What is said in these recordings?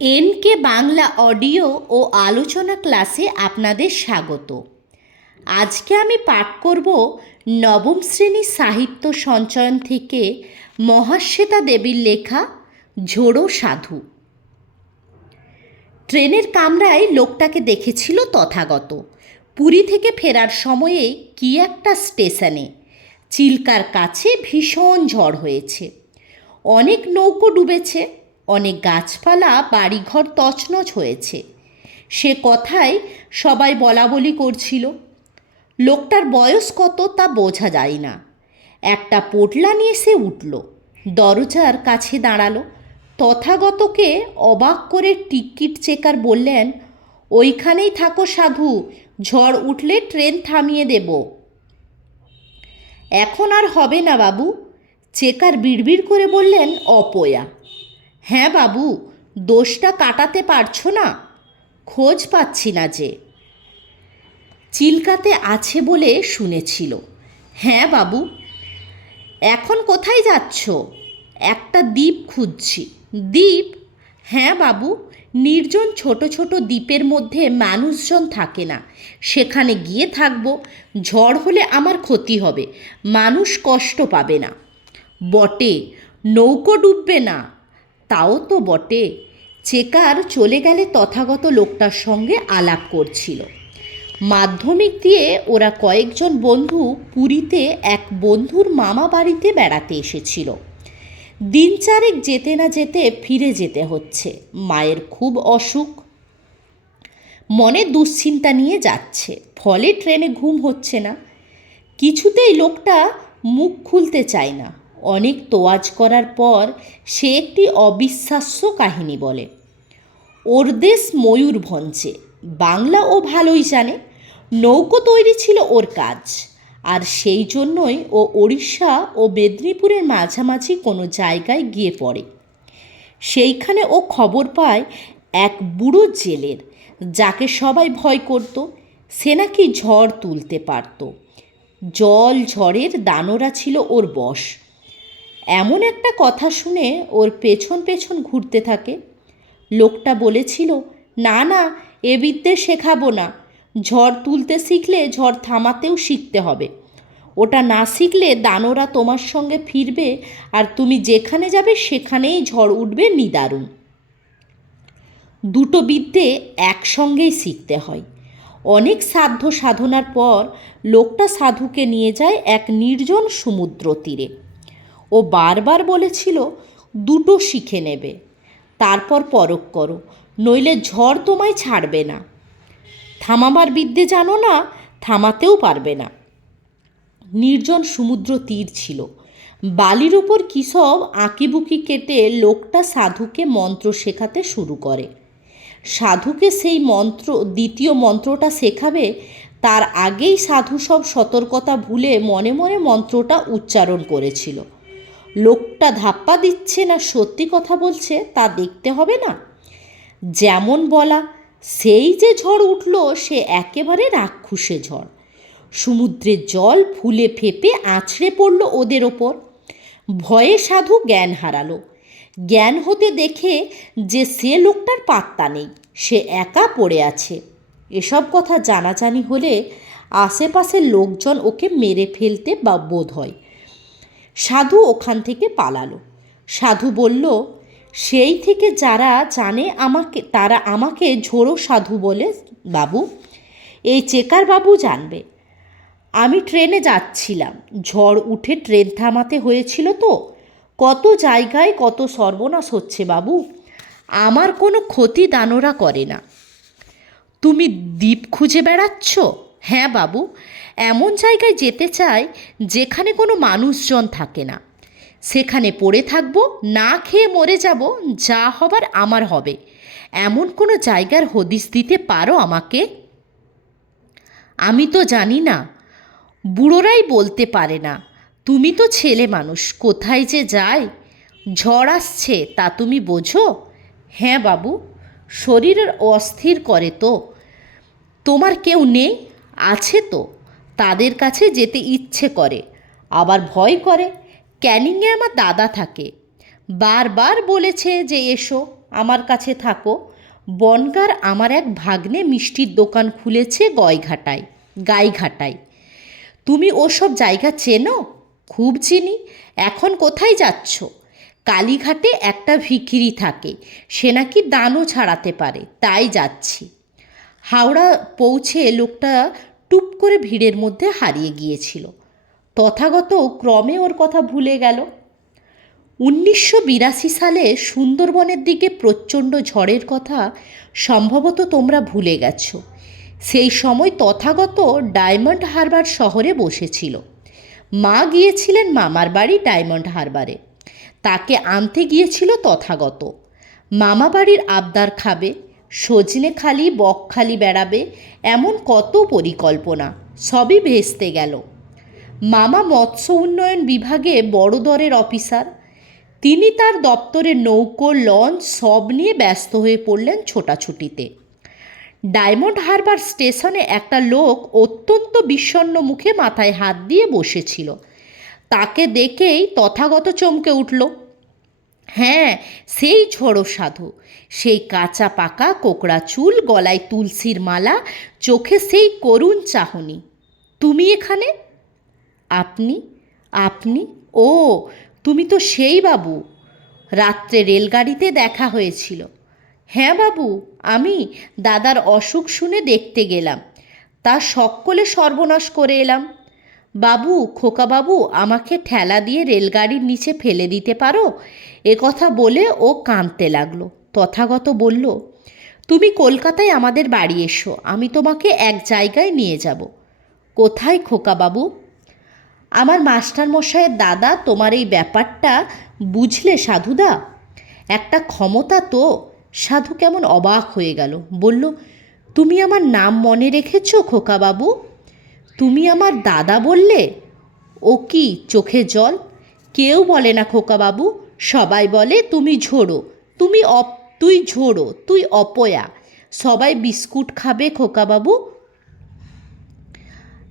NK Bangla audio ও আলোচনা ক্লাসে আপনাদের স্বাগত। আজকে আমি পাঠ করব নবম শ্রেণির সাহিত্য সঞ্চয়ন থেকে মহাশ্বেতা দেবীর লেখা ঝোড়ো সাধু। ট্রেনের কামরায় লোকটাকে দেখেছিল তথাগত। পুরী থেকে ফেরার সময়ে কি একটা স্টেশনে চিল্কার কাছে ভীষণ ঝড় হয়েছে। অনেক নৌকো ডুবেছে। অনেক গাছপালা, বাড়িঘর তছনছ হয়েছে। সে কথাই সবাই বলা বলি করছিল। লোকটার বয়স কত তা বোঝা যায় না। একটা পোটলা নিয়ে সে উঠল, দরজার কাছে দাঁড়াল। তথাগতকে অবাক করে টিকিট চেকার বললেন, ওইখানেই থাকো সাধু, ঝড় উঠলে ট্রেন থামিয়ে দেব। এখন আর হবে না বাবু, চেকার বিড়বিড় করে বললেন অপয়া। হ্যাঁ বাবু, দোষটা কাটাতে পারছ না? খোঁজ পাচ্ছি না যে। চিল্কাতে আছে বলে শুনেছিল। হ্যাঁ বাবু। এখন কোথায় যাচ্ছ? একটা দ্বীপ খুঁজছি। দ্বীপ? হ্যাঁ বাবু। নির্জন ছোট ছোট দ্বীপের মধ্যে মানুষজন থাকে না। সেখানে গিয়ে থাকব। ঝড় হলে আমার ক্ষতি হবে। মানুষ কষ্ট পাবে না। বটে, নৌকো ডুববে না। তাও তো বটে। চেকার চলে গেলে তথাগত লোকটার সঙ্গে আলাপ করছিল। মাধ্যমিক দিয়ে ওরা কয়েকজন বন্ধু পুরীতে এক বন্ধুর মামা বাড়িতে বেড়াতে এসেছিল। দিন চারেক যেতে না যেতে ফিরে যেতে হচ্ছে। মায়ের খুব অসুখ। মনে দুশ্চিন্তা নিয়ে যাচ্ছে। ফলে ট্রেনে ঘুম হচ্ছে না। কিছুতেই লোকটা মুখ খুলতে চায় না। অনেক তোয়াজ করার পর সে একটি অবিশ্বাস্য কাহিনী বলে। ওর দেশ ময়ূরভঞ্জে বাংলা ও ভালোই জানে। নৌকো তৈরি ছিল ওর কাজ। আর সেই জন্যই ও ওড়িশা ও মেদিনীপুরের মাঝামাঝি কোনো জায়গায় গিয়ে পড়ে। সেইখানে ও খবর পায় এক বুড়ো জেলের, যাকে সবাই ভয় করত। সে নাকি ঝড় তুলতে পারত। জল ঝড়ের দানোরা ছিল ওর বশ। এমন একটা কথা শুনে ওর পেছন পেছন ঘুরতে থাকে। লোকটা বলেছিল, না না, এ বিদ্যে শেখাবো না। ঝড় তুলতে শিখলে ঝড় থামাতেও শিখতে হবে। ওটা না শিখলে দানোরা তোমার সঙ্গে ফিরবে আর তুমি যেখানে যাবে সেখানেই ঝড় উঠবে নিদারুণ। দুটো বিদ্যে একসঙ্গেই শিখতে হয়। অনেক সাধ্য সাধনার পর লোকটা সাধুকে নিয়ে যায় এক নির্জন সমুদ্র তীরে। ও বারবার বলেছিল, দুটো শিখে নেবে। তারপর পরক করো, নইলে ঝড় তোমায় ছাড়বে না। থামাবার বিদ্যে জানো না, থামাতেও পারবে না। নির্জন সমুদ্র তীর ছিল। বালির ওপর কী সব আঁকিবুকি কেটে লোকটা সাধুকে মন্ত্র শেখাতে শুরু করে। সাধুকে সেই মন্ত্র, দ্বিতীয় মন্ত্রটা শেখাবে, তার আগেই সাধু সব সতর্কতা ভুলে মনে মনে মন্ত্রটা উচ্চারণ করেছিল। লোকটা ধাপ্পা দিচ্ছে না, সত্যি কথা বলছে, তা দেখতে হবে না। যেমন বলা, সেই যে ঝড় উঠল, সে একেবারে রাক্ষুসে ঝড়। সমুদ্রের জল ফুলে ফেপে আছড়ে পড়ল ওদের ওপর। ভয়ে সাধু জ্ঞান হারালো। জ্ঞান হতে দেখে যে সে লোকটার পাত্তা নেই, সে একা পড়ে আছে। এসব কথা জানাজানি হলে আশেপাশের লোকজন ওকে মেরে ফেলতে বা বোধ হয়। সাধু ওখান থেকে পালালো। সাধু বলল, সেই থেকে যারা জানে আমাকে, তারা আমাকে ঝোড়ো সাধু বলে, বাবু। এই চেকার বাবু জানবে। আমি ট্রেনে যাচ্ছিলাম। ঝড় উঠে ট্রেন থামাতে হয়েছিল তো। কত জায়গায় কত সর্বনাশ হচ্ছে, বাবু। আমার কোনো ক্ষতি দানোরা করে না। তুমি দ্বীপ খুঁজে বেড়াচ্ছ? হ্যাঁ বাবু। এমন জায়গায় যেতে চাই যেখানে কোনো মানুষজন থাকে না। সেখানে পড়ে থাকব, না খেয়ে মরে যাব, যা হবার আমার হবে। এমন কোনো জায়গার হদিস দিতে পারো আমাকে? আমি তো জানি না। বুড়োরাই বলতে পারে না, তুমি তো ছেলে মানুষ, কোথায় যে যায়? ঝড় আসছে, তা তুমি বোঝো? হ্যাঁ বাবু শরীরের অস্থির করে তো। তোমার কেউ নেই? আছে তো? তাদের কাছে যেতে ইচ্ছে করে। আবার ভয় করে, ক্যানিংয়ে আমার দাদা থাকে। বারবার বলেছে যে এসো, আমার কাছে থাকো। বনগার আমার এক ভাগ্নে মিষ্টির দোকান খুলেছে গয়ঘাটায়, গাইঘাটায়। তুমি ওসব জায়গা চেনো? খুব চিনি। এখন কোথায় যাচ্ছ? কালীঘাটে একটা ভিখিরি থাকে, সে নাকি দানও ছাড়াতে পারে, তাই যাচ্ছি। হাওড়া পৌঁছে লোকটা টুপ করে ভিড়ের মধ্যে হারিয়ে গিয়েছিল। তথাগত ক্রমে ওর কথা ভুলে গেল। উনিশশো বিরাশি সালে সুন্দরবনের দিকে প্রচণ্ড ঝড়ের কথা সম্ভবত তোমরা ভুলে গেছ। সেই সময় তথাগত ডায়মন্ড হারবার শহরে বসেছিল। মা গিয়েছিলেন মামার বাড়ি ডায়মন্ড হারবারে। তাকে আনতে গিয়েছিল তথাগত। মামা বাড়ির আবদার খাবে। সজনে খালি বকখালি বেড়াবে, এমন কত পরিকল্পনা, সবই ভেস্তে গেল। মামা মৎস্য উন্নয়ন বিভাগে বড় দরের অফিসার, তিনি তার দপ্তরে নৌকো, লঞ্চ সব নিয়ে ব্যস্ত হয়ে পড়লেন ছোটাছুটিতে। ডায়মন্ড হারবার স্টেশনে একটা লোক অত্যন্ত বিষণ্ণ মুখে মাথায় হাত দিয়ে বসেছিল। তাকে দেখেই তথাগত চমকে উঠল। হ্যাঁ সেই ঝড়ো সাধু। সেই কাঁচা পাকা কোকড়া চুল, গলায় তুলসীর মালা, চোখে সেই করুণ চাহনি। তুমি এখানে? আপনি? আপনি? ও, তুমি তো সেই বাবু। রাত্রে রেলগাড়িতে দেখা হয়েছিল। হ্যাঁ বাবু, আমি দাদার অসুখ শুনে দেখতে গেলাম। তা সকলে সর্বনাশ করে এলাম। বাবু খোকাবাবু আমাকে ঠেলা দিয়ে রেলগাড়ির নিচে ফেলে দিতে পারো? এ কথা বলে ও কাঁদতে লাগল। তথাগত বলল, তুমি কলকাতায় আমাদের বাড়ি এসো, আমি তোমাকে এক জায়গায় নিয়ে যাব। কোথায় খোকাবাবু আমার মাস্টার মশাইয়ের দাদা তোমার এই ব্যাপারটা বুঝলে, সাধুদা? একটা ক্ষমতা তো। সাধু কেমন অবাক হয়ে গেল। বলল, তুমি আমার নাম মনে রেখেছ খোকাবাবু তুমি আমার দাদা বললে? ও কি, চোখে জল? কেউ বলে না খোকাবাবু, সবাই বলে তুমি ঝোড়ো। তুমি অপ, তুই ঝোড়ো, তুই অপয়া। সবাই বিস্কুট খাবে খোকাবাবু।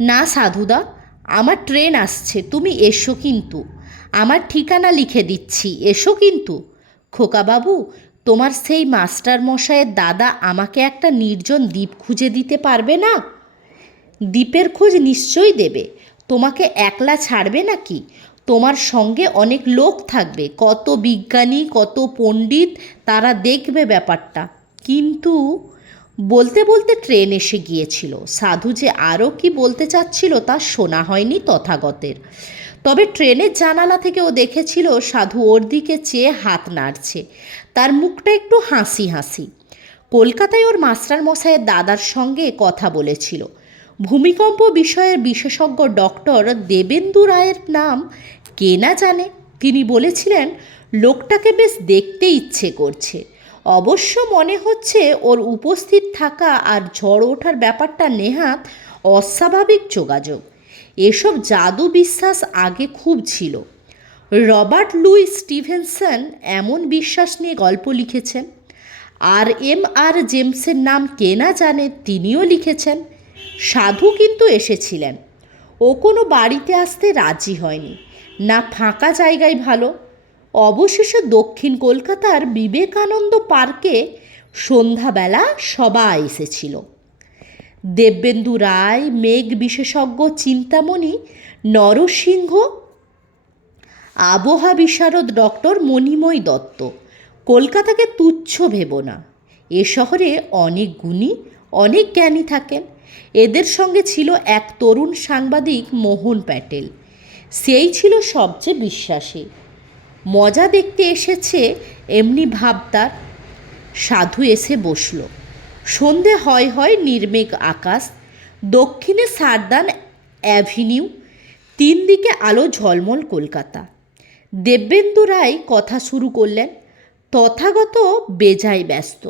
না সাধুদা, আমার ট্রেন আসছে, তুমি এসো কিন্তু। আমার ঠিকানা লিখে দিচ্ছি, এসো কিন্তু। খোকাবাবু, তোমার সেই মাস্টার মশাইয়ের দাদা আমাকে একটা নির্জন দ্বীপ খুঁজে দিতে পারবে না? দ্বীপের খোঁজ নিশ্চয়ই দেবে। তোমাকে একলা ছাড়বে নাকি? তোমার সঙ্গে অনেক লোক থাকবে, কত বিজ্ঞানী, কত পণ্ডিত, তারা দেখবে ব্যাপারটা। কিন্তু বলতে বলতে ট্রেন এসে গিয়েছিল। সাধু যে আরও কি বলতে চাচ্ছিল তা শোনা হয়নি তথাগতের। তবে ট্রেনের জানালা থেকে ও দেখেছিল সাধু ওর দিকে চেয়ে হাত নাড়ছে। তার মুখটা একটু হাসি হাসি। কলকাতায় ওর মাস্টার মশাইয়ের দাদার সঙ্গে কথা বলেছিল। ভূমিকম্প বিষয়ের বিশেষজ্ঞ ডক্টর দেবেন্দু রায়ের নাম কে না জানে। তিনি বলেছিলেন, লোকটাকে বেশ দেখতে ইচ্ছে করছে। অবশ্য মনে হচ্ছে ওর উপস্থিত থাকা আর ঝড় ওঠার ব্যাপারটা নেহাত অস্বাভাবিক যোগাযোগ। এসব জাদু বিশ্বাস আগে খুব ছিল। রবার্ট লুই স্টিভেনসন এমন বিশ্বাস নিয়ে গল্প লিখেছেন। আর এম আর জেমসের নাম কে না জানে তিনিও লিখেছেন। সাধু কিন্তু এসেছিলেন। ও কোনো বাড়িতে আসতে রাজি হয়নি। না ফাঁকা জায়গায় ভালো। অবশেষে দক্ষিণ কলকাতার বিবেকানন্দ পার্কে সন্ধ্যাবেলা সবাই এসেছিল। দেববেন্দু রায়, মেঘ বিশেষজ্ঞ চিন্তামণি, নরসিংহ আবহাওয়া বিশারদ ডক্টর মণিময় দত্ত। কলকাতাকে তুচ্ছ ভেব না। এ শহরে অনেক গুণী অনেক জ্ঞানী থাকেন। এদের সঙ্গে ছিল এক তরুণ সাংবাদিক মোহন প্যাটেল। সেই ছিল সবচেয়ে বিশ্বাসী। মজা দেখতে এসেছে এমনি ভাবতার সাধু এসে বসল। সন্ধে হয় হয় নির্মেঘ আকাশ, দক্ষিণে সারদান অ্যাভিনিউ তিন দিকে আলো ঝলমল কলকাতা। দেবেন্দু রায় কথা শুরু করলেন, তথাগত বেজায় ব্যস্ত।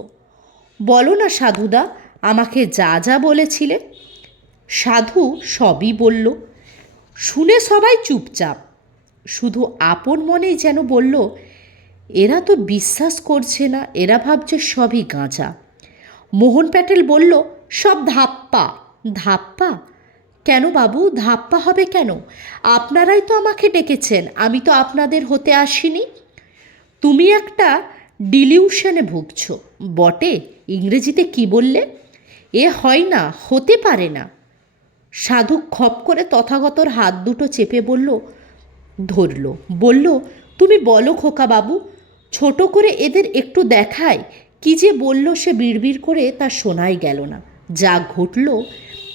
বলো না সাধুদা আমাকে যা যা বলেছিলে, সাধু সবই বলল। শুনে সবাই চুপচাপ। শুধু আপন মনেই যেন বলল, এরা তো বিশ্বাস করছে না, এরা ভাবছে সবই গাঁজা। মোহন প্যাটেল বলল, সব ধাপ্পা। ধাপ্পা? কেন বাবু, ধাপ্পা হবে কেন? আপনারাই তো আমাকে ডেকেছেন, আমি তো আপনাদের হতে আসিনি। তুমি একটা ডিলিউশনে ভুগছ। বটে, ইংরেজিতে কি বললে? এ হয় না, হতে পারে না। সাধু খপ করে তথাগতর হাত দুটো চেপে বলল, ধরল। বলল, তুমি বলো খোকা বাবু, ছোট করে এদের একটু দেখায়, কি যে বলল সে বিড়বিড় করে তা শোনাই গেল না। যা ঘটল,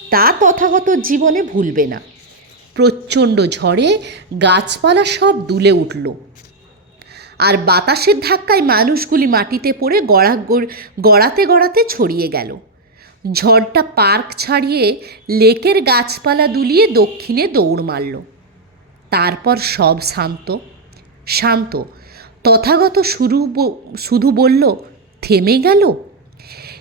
তা তথাগত জীবনে ভুলবে না। প্রচণ্ড ঝড়ে গাছপালা সব দুলে উঠল। আর বাতাসের ধাক্কায় মানুষগুলি মাটিতে পড়ে গড়া, গড়াতে গড়াতে ছড়িয়ে গেল। ঝড়টা পার্ক ছাড়িয়ে লেকের গাছপালা দুলিয়ে দক্ষিণে দৌড় মারল। তারপর সব শান্ত শান্ত, তথাগত শুরু শুধু বলল, থেমে গেল?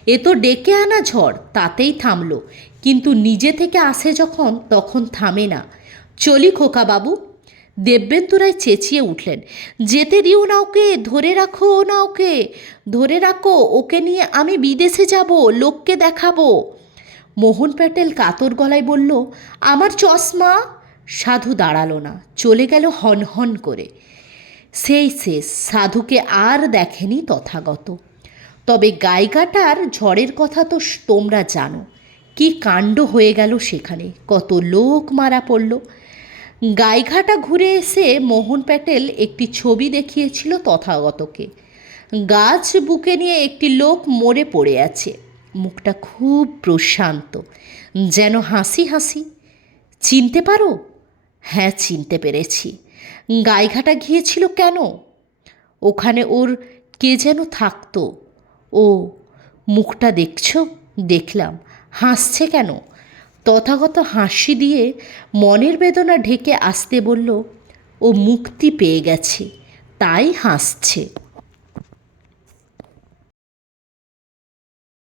এ তো ডেকে আনা ঝড়, তাতেই থামলো। কিন্তু নিজে থেকে আসে যখন, তখন থামে না। চলি খোকা বাবু রায় চেঁচিয়ে উঠলেন, যেতে দিও না ওকে, ধরে রাখো না ওকে, ধরে রাখো, ওকে নিয়ে আমি বিদেশে যাব, লোককে দেখাবো। মোহন প্যাটেল কাতর গলায় বলল, আমার চশমা? সাধু দাঁড়াল না, চলে গেল হন হন করে। সেই শেষ, সাধুকে আর দেখেনি তথাগত। তবে গাইগাটার ঝড়ের কথা তো তোমরা জানো, কি কাণ্ড হয়ে গেল সেখানে, কত লোক মারা পড়ল। গাইঘাটা ঘুরে এসে মোহন প্যাটেল একটি ছবি দেখিয়েছিল তথাগতকে। গাছ বুকে নিয়ে একটি লোক মরে পড়ে আছে। মুখটা খুব প্রশান্ত। যেন হাসি হাসি। চিনতে পারো? হ্যাঁ চিনতে পেরেছি। গাইঘাটা গিয়েছিল কেন? ওখানে ওর কে যেন থাকতো? ও, মুখটা দেখছ? দেখলাম। হাসছে কেন? তথাগত হাসি দিয়ে মনের বেদনা ঢেকে আসতে বলল ও মুক্তি পেয়ে গেছে তাই হাসছে।